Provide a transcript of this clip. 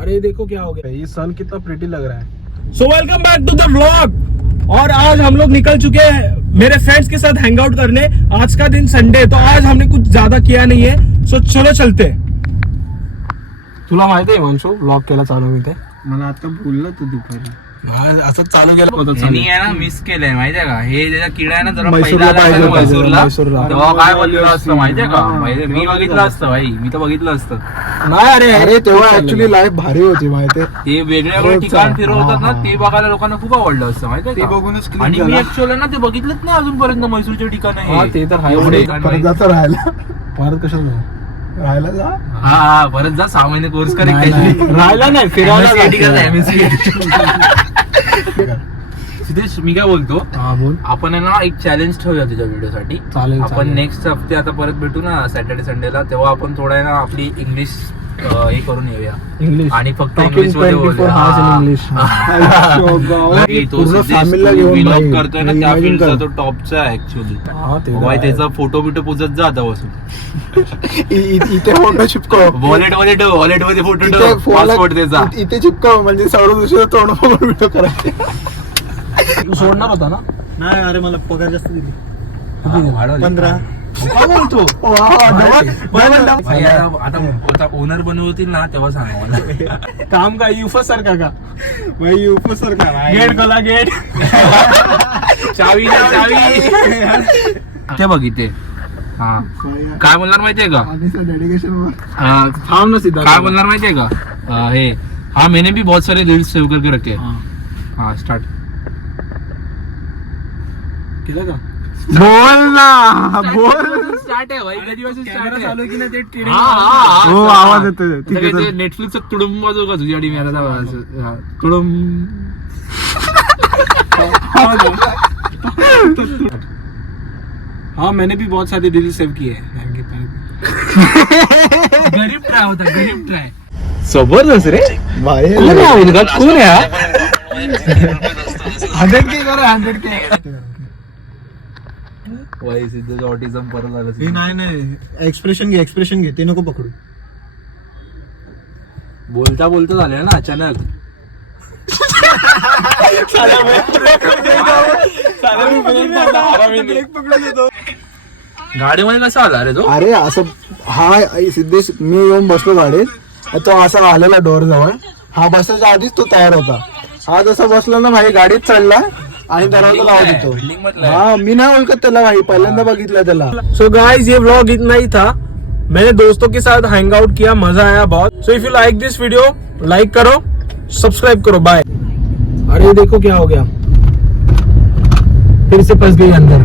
अरे देखो क्या हो गया, ये सन कितना प्रिटी लग रहा है। So welcome back to the vlog. और आज हम लोग निकल चुके हैं मेरे फ्रेंड्स के साथ हैंग आउट करने। आज का दिन संडे, तो आज हमने कुछ ज्यादा किया नहीं है, सो चलो चलते। तुला माहिती आहे वंशू व्लॉग केला चालू मी ते? मला आता बोलला तू दुपारी असं चालू केलं होतं त्यांनी आहे ना मिस केलंय माहितीये का, हे त्याच्या किडा आहे ना जरा मैसूरला पहिला आला पाहिजे ना होता, मैसूरला तेव्हा काय बोललेलं असतं माहितीये का, मी बघितलं असतं भाई, मी तर बघितलं असतं. नाही. अरे अरे तेव्हा ऍक्च्युली लाईफ भारी होती माहितीये. ते वेगवेगळे ठिकाण फिरवतात ना, ते बघायला लोकांना खूप आवडलं असतं माहितीये ते का. बघूनच click आणि मी झाला. ऍक्च्युअली ना ते बघितलंच नाही अजूनपर्यंत मैसूरचे ठिकाण हा ते तर आहे. परत जाता राहायला, परत कशाला राहायला जा. हा परत जा 6 महिने कोर्स कर राहायला नाही, फिरायला सिद्धेश, मी काय बोलतो, हा बोल. आपण आहे ना एक चॅलेंज ठेवूया तुझ्या व्हिडिओ चालेल, आपण चालेल. नेक्स्ट हफ्ते आता परत भेटू ना सॅटर्डे संडेला, तेव्हा आपण थोडा आहे ना आपली इंग्लिश हे करून येऊया इंग्लिश आणि फक्त Talking इंग्लिश मध्ये 24 hours in English. पूर्ण फॅमिलीला घेऊन ब्लॉग बाई. करतोय ना त्या Imagine फील्डचा कर. तो टॉपचा आहे ऍक्च्युअली. हा, ते तर बाई आहे. त्याचा फोटो बिटो पुजत जा आता बसून. इथे फोटो चिपकव, वॉलेट मध्ये ठेव, वॉलेट मध्ये फोटो इथे ठेव, फोनला- पासपोर्ट त्याचा. इथे चिपकव, म्हणजे सर्व दुसरं तोंड बघून व्हिडिओ करायचे. तू सोडणार होता ना? नाही अरे मला पगार जास्त दिली वाढवली. 15. काय बोलतो? भाई, आता ओनर बनवतील ना तेव्हा सांगा मला. काम काय युफो सारखा का? भाई युफो सारखा गेट खोला, गेट. चावी ना चावी. ते बघ इथे. हा काय बोलणार माहितीये का, डेडिकेशन थांब ना सीधा. काय बोलणार माहितीये का, हे हाँ मैंने भी बहुत सारे रील्स सेव करके रखे हैं. हाँ स्टार्ट केलं का? बोल ना बोल. स्टार्ट आहे भाई, कधीपासून स्टार्ट आहे. चालू की नाही ते टिडिंग. हो आवाज येतोय. ठीक आहे चल. नेटफ्लिक्सचा तुडुंब वाजव का तुझ्या आधी मला तुडुंब. हाँ मैंने भी बहुत सारे रील सेव किए हैं. गरीब ट्राय होता, गरीब ट्राय. जबरदस्त रे. भाई कोण आहे मुलगा? कोण आहे हा? 100K करो 100K. भाई सिद्धूचं ऑटिझम परत आलं. हे नाही एक्सप्रेशन घे ते नको पकडू. बोलता बोलता झालं ना अचानक. गाडीमध्ये कसा आला रे तो? अरे असं हा सिद्धेश, मी येऊन बसलो गाडीत, तो असा आलेला डोर जवळ. हा बसायच्या आधीच तो तयार होता. हा जसा बसला ना भाई गाडीत चढला आणि दरवाजा लावत होतो. बिल्डिंग मधला हाँ मी नहीं ओळखत त्याला भाई, पहिल्यांदा बघितलं त्याला. सो गाइस ये व्लॉग इतना ही था. मैंने दोस्तों के साथ हैंग आउट किया, मजा आया बहुत. So if you like this video, like करो, सब्सक्राइब करो. बाय. अरे देखो क्या हो गया, फिर से फंस गई अंदर.